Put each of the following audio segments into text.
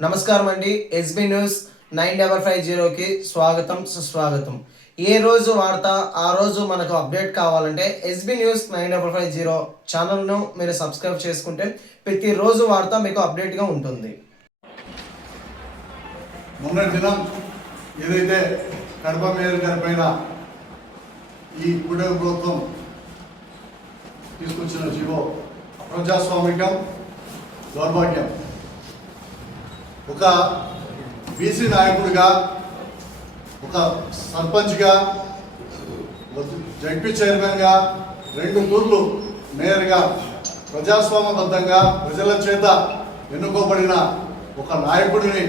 నమస్కారం అండి SB news nine double five జీరోకి స్వాగతం సుస్వాగతం. ఏ రోజు వార్త ఆ రోజు మనకు అప్డేట్ కావాలంటే SB news nine double five zero ఛానల్ను మీరు సబ్స్క్రైబ్ చేసుకుంటే ప్రతిరోజు వార్త మీకు అప్డేట్గా ఉంటుంది. మొన్నటి దినం ఏదైతే కడప మేయర్ గారి పైన ఈ కూటమి ప్రభుత్వం తీసుకొచ్చిన జీవో ప్రజాస్వామికం దౌర్భాగ్యం ఒక బీసీ నాయకుడిగా ఒక సర్పంచ్గా జడ్పీ చైర్మన్గా రెండు తూర్లు మేయర్గా ప్రజాస్వామ్యబద్ధంగా ప్రజల చేత ఎన్నుకోబడిన ఒక నాయకుడిని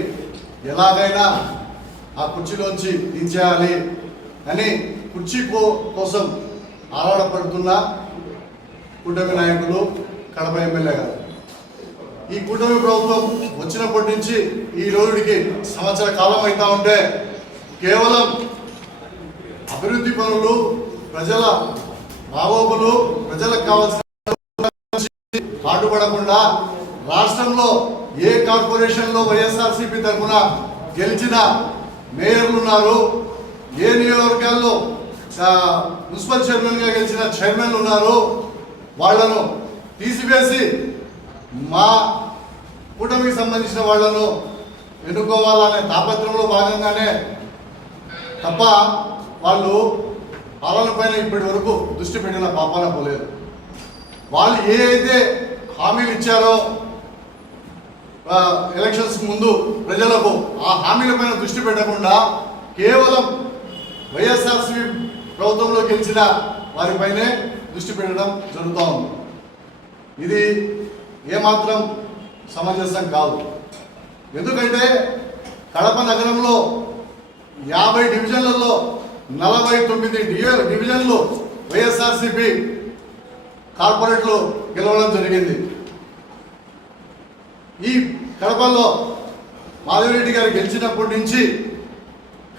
ఎలాగైనా ఆ కుర్చీలోంచి దించేయాలి అని కుర్చీ కో కోసం ఆరాటపడుతున్న కూటమి నాయకులు కడప ఎమ్మెల్యే గారు. ఈ కూటమి ప్రభుత్వం వచ్చినప్పటి నుంచి ఈ రోజుడికి సంవత్సర కాలం అవుతా ఉంటే కేవలం అభివృద్ధి పనులు ప్రజల బాగోగులు ప్రజలకు కావాల్సిన పాటుపడకుండా రాష్ట్రంలో ఏ కార్పొరేషన్లో వైఎస్ఆర్సీపీ తరఫున గెలిచిన మేయర్లు ఉన్నారు ఏ నియోజకవర్గాల్లో మున్సిపల్ చైర్మన్గా గెలిచిన చైర్మన్లు ఉన్నారు వాళ్ళను తీసివేసి మా కూటమికి సంబంధించిన వాళ్ళను ఎన్నుకోవాలనే తాపత్రంలో భాగంగానే తప్ప వాళ్ళు పాలన పైన ఇప్పటి వరకు దృష్టి పెట్టిన పాపాన పోలేదు. వాళ్ళు ఏ అయితే హామీలు ఇచ్చారో ఎలక్షన్స్ ముందు ప్రజలకు ఆ హామీల పైన దృష్టి పెట్టకుండా కేవలం వైఎస్ఆర్సీ ప్రభుత్వంలో గెలిచిన వారిపైనే దృష్టి పెట్టడం జరుగుతూ ఉంది. ఇది ఏమాత్రం సమంజసం కాదు. ఎందుకంటే కడప నగరంలో యాభై డివిజన్లలో నలభై తొమ్మిది డివిజన్లు వైఎస్ఆర్సీపీ కార్పొరేట్లు గెలవడం జరిగింది. ఈ కడపలో మాధవిరెడ్డి గారు గెలిచినప్పటి నుంచి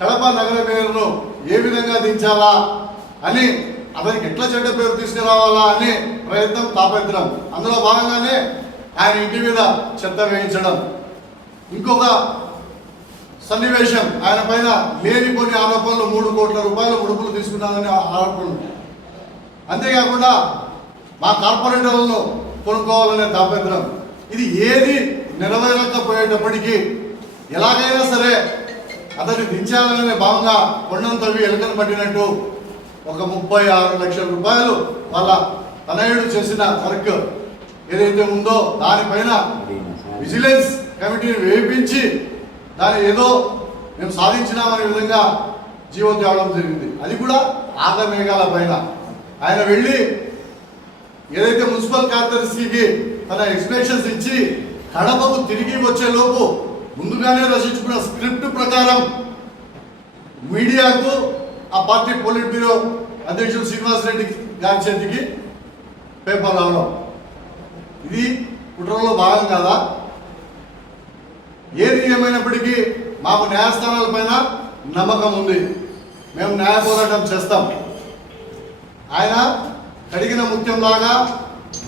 కడప నగర పేరును ఏ విధంగా దించాలా అని అతనికి ఎట్లా చెడ్డ పేరు తీసుకురావాలా అని ప్రయత్నం తాపత్రం అందులో భాగంగానే ఆయన ఇంటి మీద చెత్త వేయించడం. ఇంకొక సన్నివేశం ఆయన పైన లేని కొన్ని ఆరోపణలు మూడు కోట్ల రూపాయలు ఉడుపులు తీసుకున్నారని ఆరోపణలు. అంతేకాకుండా మా కార్పొరేటర్లను కొనుక్కోవాలనే తాపత్రం ఇది ఏది నెరవేరకపోయేటప్పటికీ ఎలాగైనా సరే అతన్ని దించాలనే భావంగా కొండను తవ్వి ఎలుకను పట్టినట్టు ఒక ముప్పై ఆరు లక్షల రూపాయలు వాళ్ళ తనయుడు చేసిన వర్క్ ఏదైతే ఉందో దానిపైన విజిలెన్స్ కమిటీని వేపించి దాన్ని ఏదో మేము సాధించినామనే విధంగా జీవో తేవడం జరిగింది. అది కూడా ఆగమేఘాల పైన. ఆయన వెళ్ళి ఏదైతే మున్సిపల్ కార్యదర్శికి తన ఎక్స్ప్లెనేషన్స్ ఇచ్చి కడపకు తిరిగి వచ్చే లోపు ముందుగానే రచించుకున్న స్క్రిప్ట్ ప్రకారం మీడియాకు ఆ పార్టీ పోలిట్ బ్యూరో అధ్యక్షుడు శ్రీనివాసరెడ్డి గారి చేతికి పేపర్ రావడం. ఇది కుట్రలో భాగం కాదా? ఏది ఏమైనప్పటికీ మాకు న్యాయస్థానాల పైన నమ్మకం ఉంది. మేము న్యాయ పోరాటం చేస్తాం. ఆయన కడిగిన ముత్యం లాగా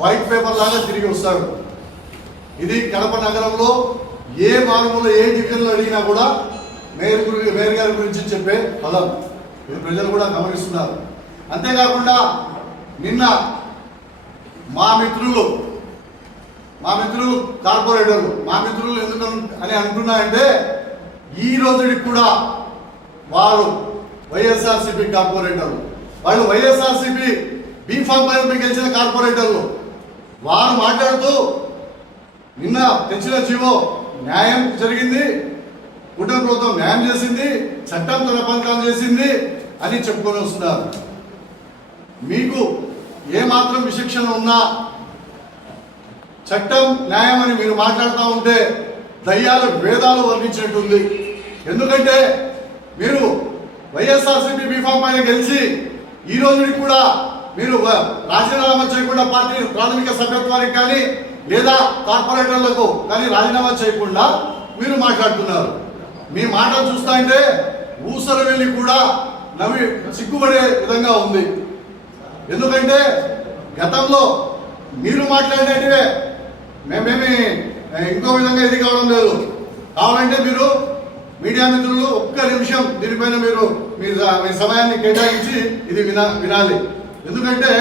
వైట్ పేపర్ లాగా తిరిగి వస్తాడు. ఇది కడప నగరంలో ఏ మార్గంలో ఏ డివిజన్లో అడిగినా కూడా మేయర్ గురి మేయర్ గారి గురించి చెప్పే పదం ఇది ప్రజలు కూడా గమనిస్తున్నారు. అంతేకాకుండా నిన్న మా మిత్రులు మా మిత్రులు కార్పొరేటర్లు మా మిత్రులు ఎందుకు అని అంటున్నారంటే ఈ రోజుకి కూడా వారు వైఎస్ఆర్సీపీ కార్పొరేటర్లు. వాళ్ళు వైఎస్ఆర్సీపీ బీఫామ్ పైన గెలిచిన కార్పొరేటర్లు. వారు మాట్లాడుతూ నిన్న తెచ్చిన జీవో న్యాయం జరిగింది కుటుంబ ప్రభుత్వం న్యాయం చేసింది చట్టం తన పథకాలు చేసింది అని చెప్పుకొని వస్తున్నారు. ఏ మాత్రం విశిక్షణ ఉన్నా చట్టం న్యాయం అని మీరు మాట్లాడుతూ ఉంటే దయ్యాలు వేదాలు వర్ణించినట్టుంది. ఎందుకంటే మీరు వైఎస్ఆర్సీపీ బీఫామ్ పైన గెలిచి ఈ రోజుకి కూడా మీరు రాజీనామా చేయకుండా పార్టీ ప్రాథమిక సభ్యత్వానికి కానీ లేదా కార్పొరేటర్లకు కానీ రాజీనామా చేయకుండా మీరు మాట్లాడుతున్నారు. మీ మాటలు చూస్తా అంటే ఊసరు వెళ్ళి కూడా నవ్వి సిగ్గుపడే విధంగా ఉంది. ఎందుకంటే గతంలో మీరు మాట్లాడినట్టువే. మేమేమి ఇంకో విధంగా ఇది కావడం లేదు. కావాలంటే మీరు మీడియా మిత్రులు ఒక్క నిమిషం దీనిపైన మీరు మీ మీ సమయాన్ని కేటాయించి ఇది వినా వినాలి. ఎందుకంటే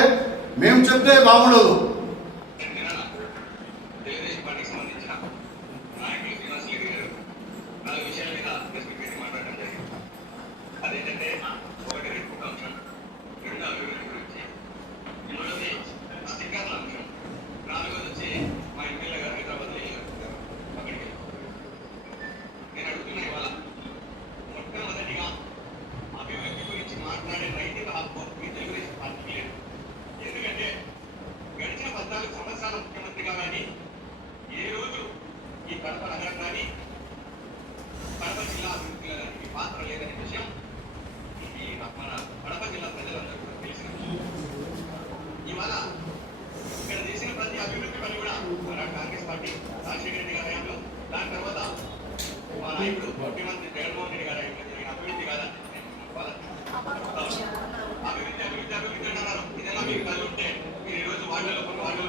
మేము చెప్తే బాగుండదు తెలుగుదేశం పార్టీకి సంబంధించిన నాయకులు శ్రీనివాస్ రెడ్డి గారు నాలుగు విషయాల మీద ప్రెస్ మీట్ పెట్టి మాట్లాడడం జరిగింది అదేంటంటే ఒకటి రిపోర్ట్ అంశం రెండు అభివృద్ధి గురించి మూడోది స్టిక్కర్ల అంశం నాలుగోది వచ్చి మా ఎమ్మెల్యే గారు హైదరాబాద్ అక్కడికి నేను అడుగుతున్నా ఇవాళ మొట్టమొదటిగా అభివృద్ధి గురించి మాట్లాడే నైతిక హక్కు మీ తెలుగుదేశం పార్టీకి లేదు ఎందుకంటే గడిచిన పద్నాలుగు సంవత్సరాల ముఖ్యమంత్రిగా కానీ ఏ రోజు ఈ కడప నగరం కానీ కడప జిల్లా అభివృద్ధిలో కానీ మీ పాత్ర లేదనే విషయం ఈ మన కడప జిల్లా ప్రజలందరూ కూడా తెలిసిన విషయం ఇవాళ ఇక్కడ చేసిన ప్రతి అభివృద్ధి పని కూడా మన కాంగ్రెస్ పార్టీ రాజశేఖర రెడ్డి గారి హయాంలో దాని తర్వాత మా నాయకుడు ముఖ్యమంత్రి జగన్మోహన్ రెడ్డి గారి హయాంలో జరిగిన అభివృద్ధి కాదని నేను వాళ్ళకి అభివృద్ధి అభివృద్ధి అభివృద్ధి అంటున్నారు ఇదన్నా మీకు కలిగి ఉంటే మీరు ఈ రోజు వాళ్ళలో కొన్ని వాళ్ళు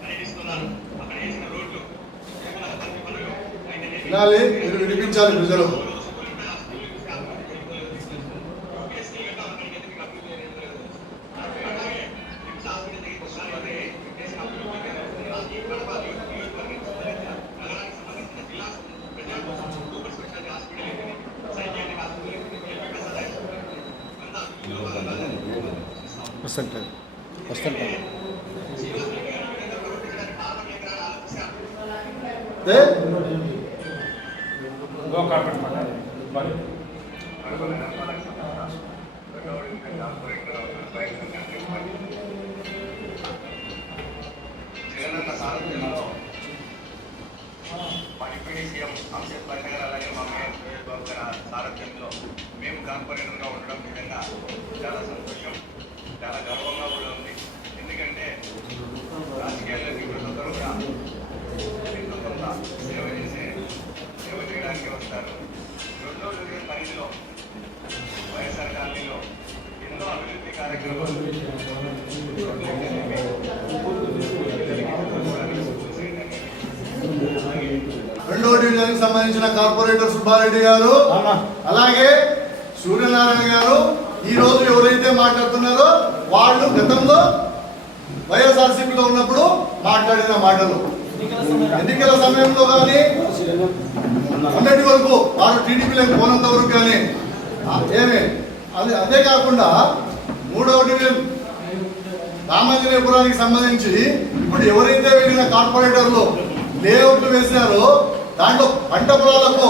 పర్యటిస్తున్నారు అక్కడ వేసిన రోడ్లు ఏమైనా అభివృద్ధి పనులు అయితేనే వినాలి మీరు వినిపించాలి ప్రజలు వస్తుంటారు వస్తుంటారు ఏ? జగనన్న సారథ్యంలో మరి డిప్యూటీ సీఎం అంశత్ గారు అలాగే మా మేయర్ సురేష్ బాబు సారథ్యంలో మేము కార్పొరేటర్గా ఉండడం నిజంగా చాలా సంతోషం చాలా గర్వంగా కూడా ఉంది ఎందుకంటే రాజకీయాల్లోకి ప్రతి ఒక్కరు కూడా సేవ సేవ రెండో డివిజన్కి సంబంధించిన కార్పొరేటర్ సుబ్బారెడ్డి గారు అలాగే సూర్యనారాయణ గారు ఈ రోజు ఎవరైతే మాట్లాడుతున్నారో వాళ్ళు గతంలో వైఎస్ఆర్సీపీలో ఉన్నప్పుడు మాట్లాడిన మాటలు. ఎన్నికల సమయంలో కానీ మొన్నటి వరకు వారు టీడీపీలోకి పోనంత వరకు కానీ ఏమి అది అదే కాకుండా మూడవ డివిజన్. రామాంజనేయపురానికి సంబంధించి ఇప్పుడు ఎవరైతే వెళ్ళిన కార్పొరేటర్లు లేఅవుట్లు వేశారో దాంట్లో పంట పొలాలకు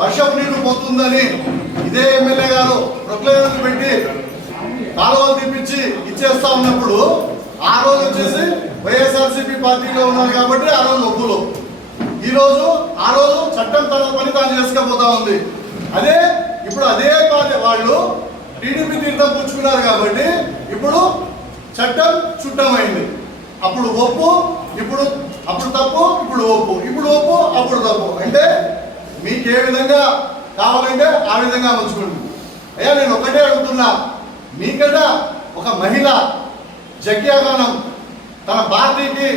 వర్షం నీరు పోతుందని ఇదే ఎమ్మెల్యే గారు ప్రొక్లైనర్లు పెట్టి కాలువలు తిప్పించి ఇచ్చేస్తా ఉన్నప్పుడు ఆ రోజు వచ్చేసి వైఎస్ఆర్సీపీ పార్టీలో ఉన్నారు కాబట్టి ఆ రోజు ఒప్పులు. ఈ రోజు ఆ రోజు చట్టం తన పని తాను చేసుకోబోతా ఉంది. అదే ఇప్పుడు అదే పార్టీ వాళ్ళు టీడీపీ తీర్థం పుచ్చుకున్నారు కాబట్టి ఇప్పుడు చట్టం చుట్టమైంది. అప్పుడు ఒప్పు ఇప్పుడు అప్పుడు తప్పు ఇప్పుడు ఒప్పు ఇప్పుడు ఒప్పు అప్పుడు తప్పు. అంటే మీకు ఏ విధంగా కావాలంటే ఆ విధంగా మలుచుకోండి అయ్యా నేను ఒకటే అడుగుతున్నా. మీకన్నా ఒక మహిళ జగ్యాగానం తన పార్టీకి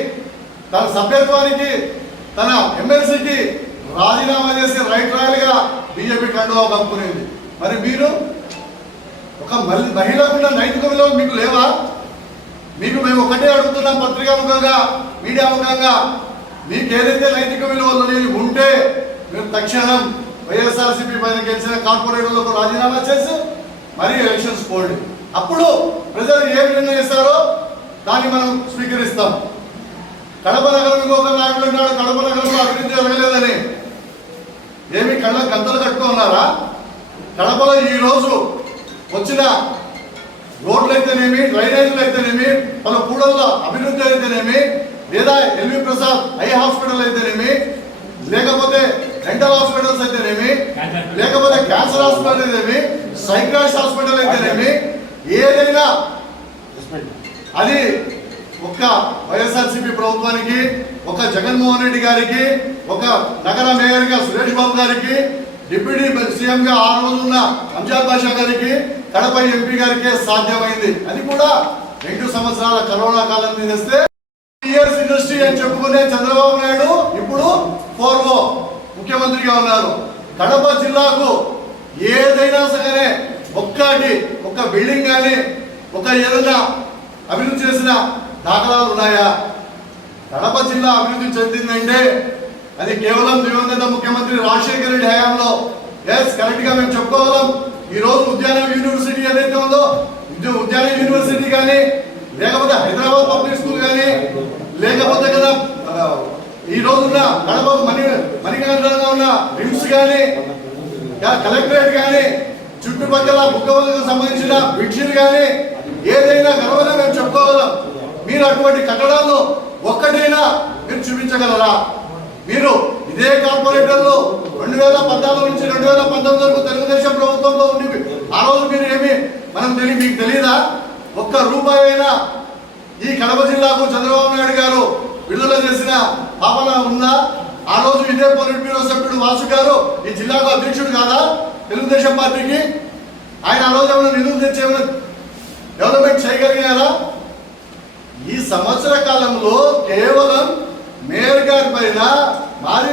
తన సభ్యత్వానికి తన ఎమ్మెల్సీకి రాజీనామా చేసి రైట్ రాయల్గా బీజేపీ కండువా కప్పుకునేది. మరి మీరు? ఒక మళ్ళీ మహిళకున్న నైతిక విలువలు మీకు లేవా? మీకు మేము ఒకటే అడుగుతున్నాం పత్రికా ముఖంగా మీడియా ముఖంగా. మీకు ఏదైతే నైతిక విలువలు అనేవి ఉంటే మీరు తక్షణం వైఎస్ఆర్సీపీ పైన గెలిచిన కార్పొరేటర్లకు రాజీనామా చేసి మరీ ఎలక్షన్స్ పోండి. అప్పుడు ప్రజలు ఏ విధంగా చేస్తారో దాన్ని మనం స్వీకరిస్తాం. కడప నగరం ఇంకొక నాయకుడు ఉన్నాడు కడప నగరంలో అభివృద్ధి జరగలేదని. ఏమి కళ్ళ గంతలు కట్టుకున్నారా? కడపలో ఈ రోజు వచ్చిన రోడ్లు అయితేనేమి డ్రైనేజీలు అయితేనేమి పలు కూడళ్ళ అభివృద్ధి అయితేనేమి లేదా ఎల్వి ప్రసాద్ ఐ హాస్పిటల్ అయితేనేమి లేకపోతే డెంటల్ హాస్పిటల్స్ అయితేనేమి లేకపోతే క్యాన్సర్ హాస్పిటల్ అయితేనేమి సైక్రాస్ హాస్పిటల్ అయితేనేమి ఏదైనా అది ఒక వైఎస్ఆర్సీపీ ప్రభుత్వానికి ఒక జగన్మోహన్ రెడ్డి గారికి ఒక నగర మేయర్గా సురేష్ బాబు గారికి డిప్యూటీ సీఎంగా ఆ రోజున్న అంజాద్ బాషా గారికి కడప ఎంపీ గారికే సాధ్యమైంది. అది కూడా రెండు సంవత్సరాల కరోనా కాలం తీసేస్తే ఇయర్స్ ఇండస్ట్రీ అని చెప్పుకునే చంద్రబాబు నాయుడు ఇప్పుడు ఫోర్ ఓ ముఖ్యమంత్రిగా ఉన్నారు. కడప జిల్లాకు ఏదైనా సరే ఒక్కటి ఒక్క బిల్డింగ్ కానీ ఒక ఏదైనా అభివృద్ధి చేసిన దాఖలాలు ఉన్నాయా? కడప జిల్లా అభివృద్ధి చెందిందంటే అది కేవలం దివంగత ముఖ్యమంత్రి రాజశేఖర రెడ్డి హయాంలో. ఎస్ కరెక్ట్గా మేము చెప్పుకోగలం. ఈ రోజు యూనివర్సిటీ ఏదైతే ఉందో ఉద్యానం యూనివర్సిటీ కానీ లేకపోతే హైదరాబాద్ పబ్లిక్ స్కూల్ కానీ లేకపోతే కదా ఈ రోజున్న కడప మణి మణికంఠంగా ఉన్న రిమ్స్ కానీ కలెక్టరేట్ కానీ చుట్టుపక్కల ముఖ్యమంత్రికి సంబంధించిన బ్రిడ్జిలు కానీ ఏదైనా గర్వంగా మేము చెప్పుకోగలం. మీరు అటువంటి కట్టడాల్లో ఒక్కటైనా మీరు చూపించగలరా? మీరు ఇదే కార్పొరేటర్లు రెండు వేల పద్నాలుగు నుంచి రెండు వేల పంతొమ్మిది వరకు తెలుగు ప్రభుత్వంలో ఉండి ఆ రోజు మీరు ఏమి మనం తెలియ మీకు తెలియదా ఒక్క రూపాయి అయినా ఈ కడప జిల్లాకు చంద్రబాబు నాయుడు గారు విడుదల చేసిన పాపన ఉందా? ఆ రోజు ఇదే పొలిట్ బ్యూరో సభ్యుడు వాసు గారు ఈ జిల్లాకు అధ్యక్షుడు కాదా? తెలుగుదేశం పార్టీకి? ఆయన ఆ రోజు ఏమైనా నిధులు తెచ్చి ఏమైనా డెవలప్మెంట్ చేయగలిగారా? ఈ సంవత్సర కాలంలో కేవలం మేయర్ గారి పైన మాజీ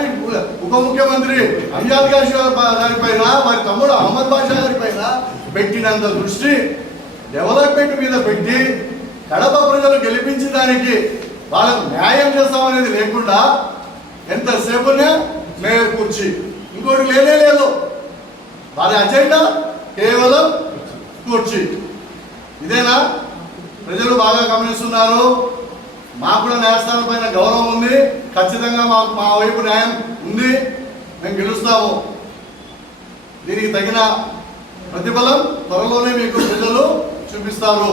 ఉప ముఖ్యమంత్రి అంజాద్ గారి గారి పైన వారి తమ్ముడు అహ్మద్ బాషా గారి పైన పెట్టినంత దృష్టి డెవలప్మెంట్ మీద పెట్టి కడప ప్రజలు గెలిపించడానికి వాళ్ళకు న్యాయం చేస్తామనేది లేకుండా ఎంతసేపునే మేయర్ కుర్చీ. ఇంకోటి లేనే లేదు. వారి అజెండా కేవలం కుర్చీ. ఇదేనా? ప్రజలు బాగా గమనిస్తున్నారు. మాకు కూడా న్యాయస్థానం పైన గౌరవం ఉంది. ఖచ్చితంగా మాకు మా వైపు న్యాయం ఉంది. మేము గెలుస్తాము. దీనికి తగిన ప్రతిఫలం త్వరలోనే మీకు ప్రజలు చూపిస్తారు.